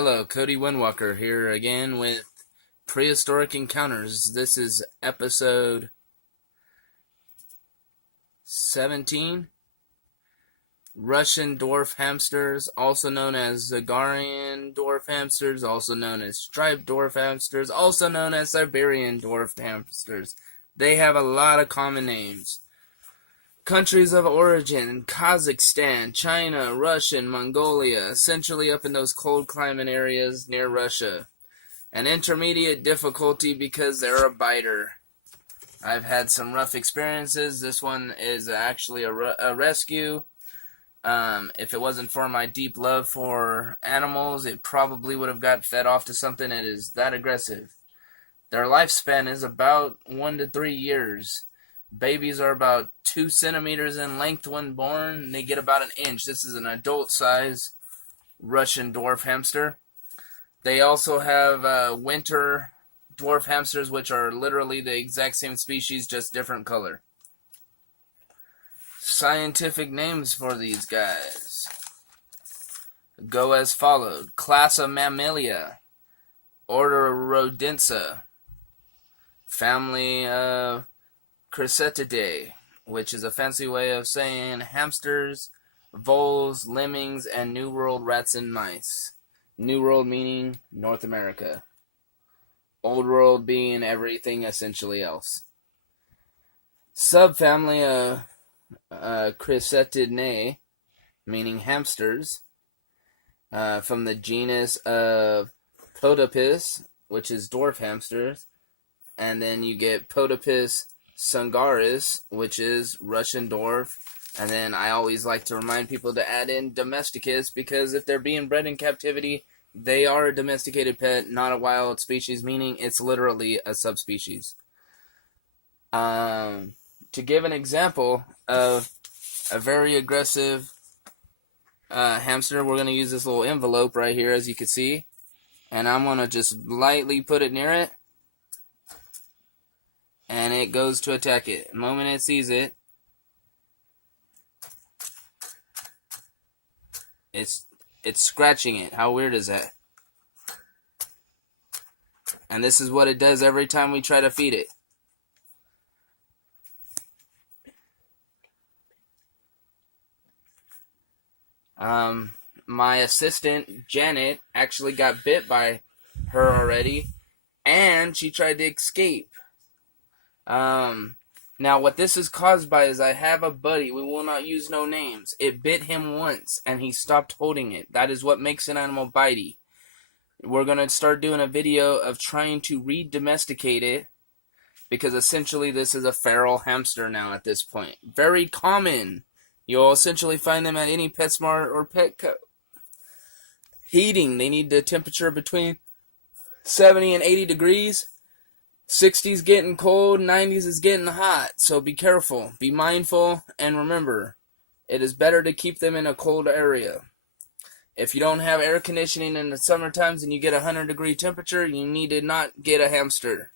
Hello, Cody Windwalker here again with Prehistoric Encounters. This is episode 17. Russian dwarf hamsters, also known as Dzungarian dwarf hamsters, also known as striped dwarf hamsters, also known as Siberian dwarf hamsters. They have a lot of common names. Countries of origin: Kazakhstan, China, Russia, Mongolia, essentially up in those cold climate areas near Russia. An intermediate difficulty because they're a biter. I've had some rough experiences. This one is actually a rescue. If it wasn't for my deep love for animals, it probably would have got fed off to something that is that aggressive. Their lifespan is about 1 to 3 years. Babies are about 2 centimeters in length when born. They get about an inch. This is an adult size Russian dwarf hamster. They also have winter dwarf hamsters, which are literally the exact same species, just different color. Scientific names for these guys go as followed: Class of Mammalia, Order Rodentia, Family Crescentidae, which is a fancy way of saying hamsters, voles, lemmings, and New World rats and mice. New World meaning North America. Old World being everything essentially else. Subfamily Crescentidae, meaning hamsters, from the genus of Podopus, which is dwarf hamsters, and then you get Podopus Dzungaris, which is Russian dwarf, and then I always like to remind people to add in Domesticus, because if they're being bred in captivity, they are a domesticated pet, not a wild species, meaning it's literally a subspecies. To give an example of a very aggressive hamster, we're going to use this little envelope right here, as you can see, and I'm going to just lightly put it near it, and it goes to attack it. The moment it sees it, it's scratching it. How weird is that? And this is what it does every time we try to feed it. My assistant, Janet, actually got bit by her already, and she tried to escape. Now what this is caused by is I have a buddy, we will not use no names. It bit him once, and he stopped holding it. That is what makes an animal bitey. We're going to start doing a video of trying to re-domesticate it, because essentially this is a feral hamster now at this point. Very common. You'll essentially find them at any PetSmart or Petco. Heating, they need the temperature between 70 and 80 degrees. 60's getting cold, 90's is getting hot, so be careful, be mindful, and remember, it is better to keep them in a cold area. If you don't have air conditioning in the summer times and you get 100-degree temperature, you need to not get a hamster.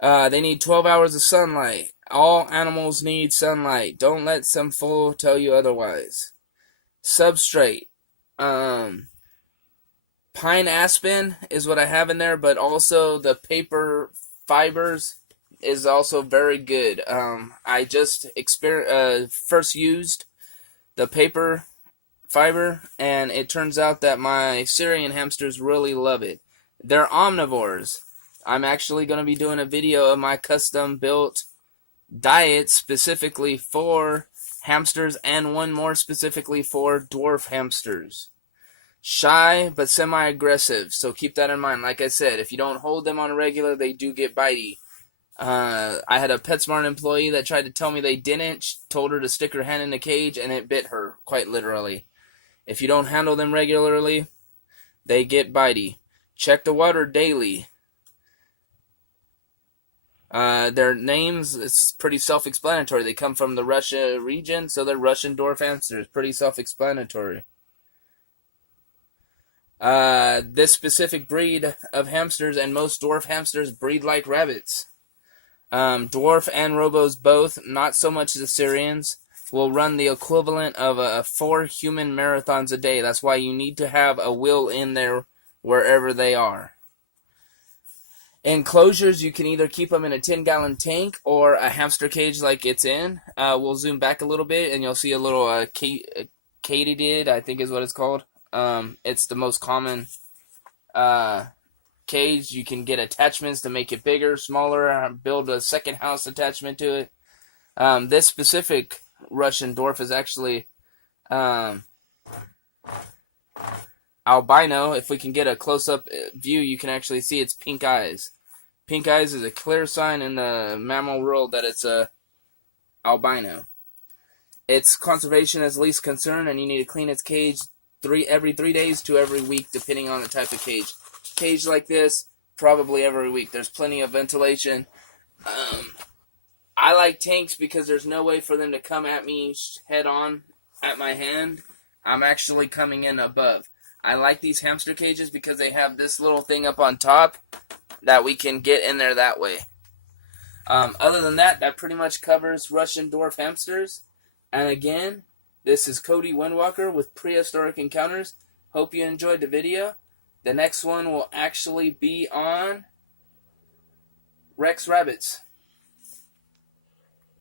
They need 12 hours of sunlight. All animals need sunlight. Don't let some fool tell you otherwise. Substrate. Pine aspen is what I have in there, but also the paper fibers is also very good. I just first used the paper fiber, and it turns out that my Syrian hamsters really love it. They're omnivores. I'm actually going to be doing a video of my custom built diet specifically for hamsters, and one more specifically for dwarf hamsters. Shy, but semi-aggressive, so keep that in mind. Like I said, if you don't hold them on a regular, they do get bitey. I had a PetSmart employee that tried to tell me they didn't, told her to stick her hand in the cage, and it bit her, quite literally. If you don't handle them regularly, they get bitey. Check the water daily. Their names, it's pretty self-explanatory. They come from the Russia region, so they're Russian dwarf hamsters. Pretty self-explanatory. This specific breed of hamsters and most dwarf hamsters breed like rabbits. Dwarf and robos both, not so much the Syrians. will run the equivalent of 4 human marathons a day. That's why you need to have a will in there wherever they are. Enclosures, you can either keep them in a 10-gallon tank or a hamster cage like it's in. We'll zoom back a little bit and you'll see a little katydid, I think is what it's called. It's the most common cage. You can get attachments to make it bigger, smaller, build a second house attachment to it. This specific Russian dwarf is actually albino. If we can get a close-up view, you can actually see its pink eyes. Pink eyes is a clear sign in the mammal world that it's albino. Its conservation is least concern, and you need to clean its cage every 3 days to every week, depending on the type of cage. Cage like this, probably every week. There's plenty of ventilation. I like tanks because there's no way for them to come at me head on at my hand. I'm actually coming in above. I like these hamster cages because they have this little thing up on top that we can get in there that way. Other than that, that pretty much covers Russian dwarf hamsters. And again, this is Cody Windwalker with Prehistoric Encounters. Hope you enjoyed the video. The next one will actually be on Rex Rabbits.